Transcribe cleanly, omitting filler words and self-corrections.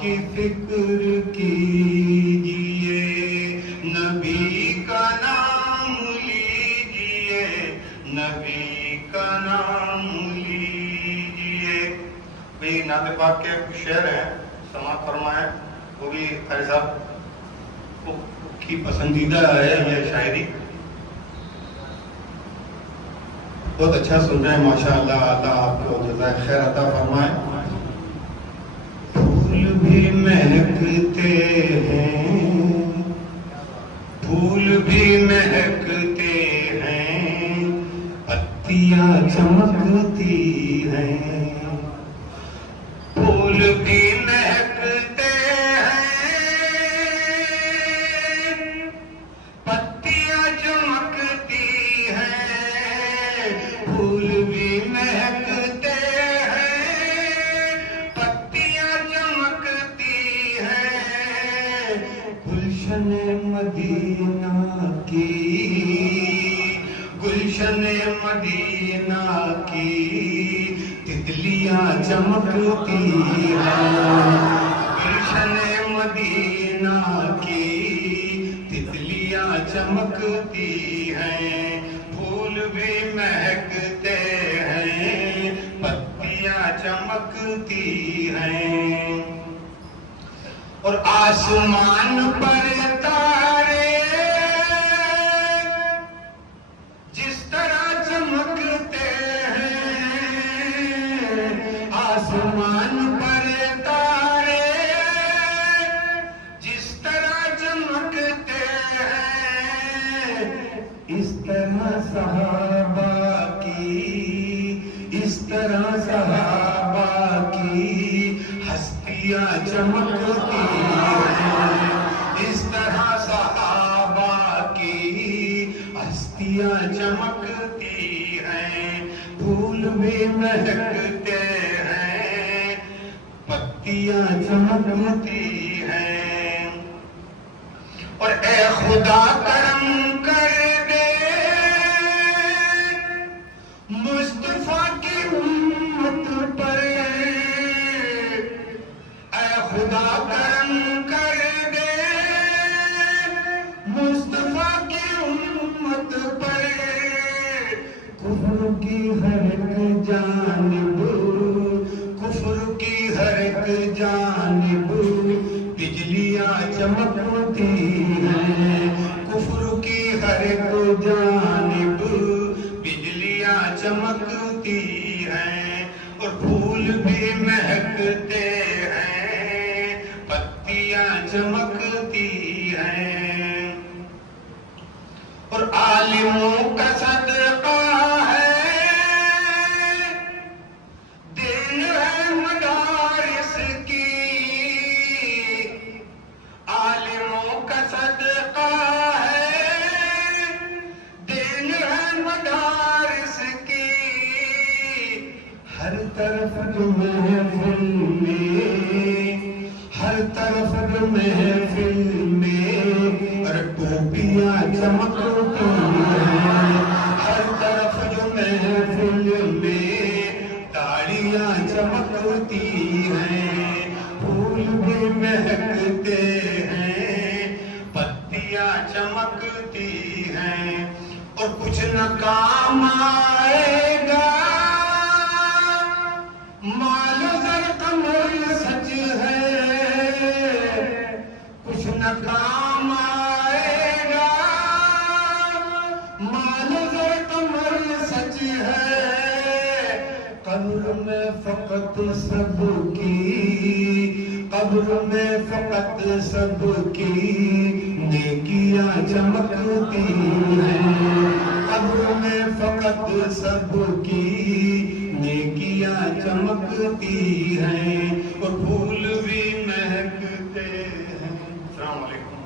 کی فکر کیجئے، نبی کا نام لیجئے، نبی کا نام لیجئے۔ بھئی نعت پاک کے کچھ شعر ہیں، سماعت فرمائیں، وہ بھی قاری صاحب کی پسندیدہ ہے یہ شاعری، بہت اچھا سن رہے ہیں ماشاءاللہ، اللہ آپ کو جزائے خیر عطا فرمائے۔ پھول بھی مہکتے ہیں، پھول بھی مہکتے ہیں، پتیاں چمکتی ہیں، پھول بھی مہکتے ہیں، پتیاں چمکتی ہیں، پھول بھی مہکتے ہیں، پتیاں چمکتی ہیں، گلشن مدینہ کی، گلشن مدینہ کی تتلیاں چمکتی ہیں، گلشن مدینہ کی تتلیاں چمکتی ہیں، پھول بھی مہکتے ہیں، پتیاں چمکتی ہیں، اور آسمان پر تارے جس طرح چمکتے ہیں، آسمان پر تارے جس طرح چمکتے ہیں، اس طرح صحابہ کی، اس طرح صحابہ کی ہستیاں چمکتی ہیں، اس طرح صحابہ کی ہستیاں چمکتی ہیں، پھول بھی مہکتے ہیں، پتیاں چمکتی ہیں، اور اے خدا کرم کر دے مصطفیٰ کی امت پر، اے خدا کرم کر دے مصطفیٰ کی امت پر، کفر کی ہر ایک جانب، کفر کی ہر ایک جانب بجلیاں چمکتی ہیں، کفر کی ہر ایک جانب بجلیاں چمکتی ہیں، اور پھول بھی مہکتے ہیں، پتیاں چمکتی ہیں، اور عالموں کا صدقہ ہے، دین ہے مدارس کی، عالموں کا صدقہ ہے، دین ہے مدارس کی، ہر طرف جو محفل میں، ہر طرف جو محفل میں، اور ٹوپیاں چمکتی ہیں، ہر طرف جو محفل میں تاڑیاں چمکتی ہیں، پھول بھی مہکتے ہیں، پتیاں چمکتی ہیں، اور کچھ نہ کام آئے گا مال زر قمر سچ ہے، کچھ نہ کام آئے گا مال زر قمر سچ ہے، قبر میں فقط سب کی، قبر میں فقط سب کی نیکیاں چمکتی ہیں، قبر میں فقط سب کی نیکیاں چمکتی ہیں، اور پھول بھی مہکتے ہیں۔ السلام علیکم۔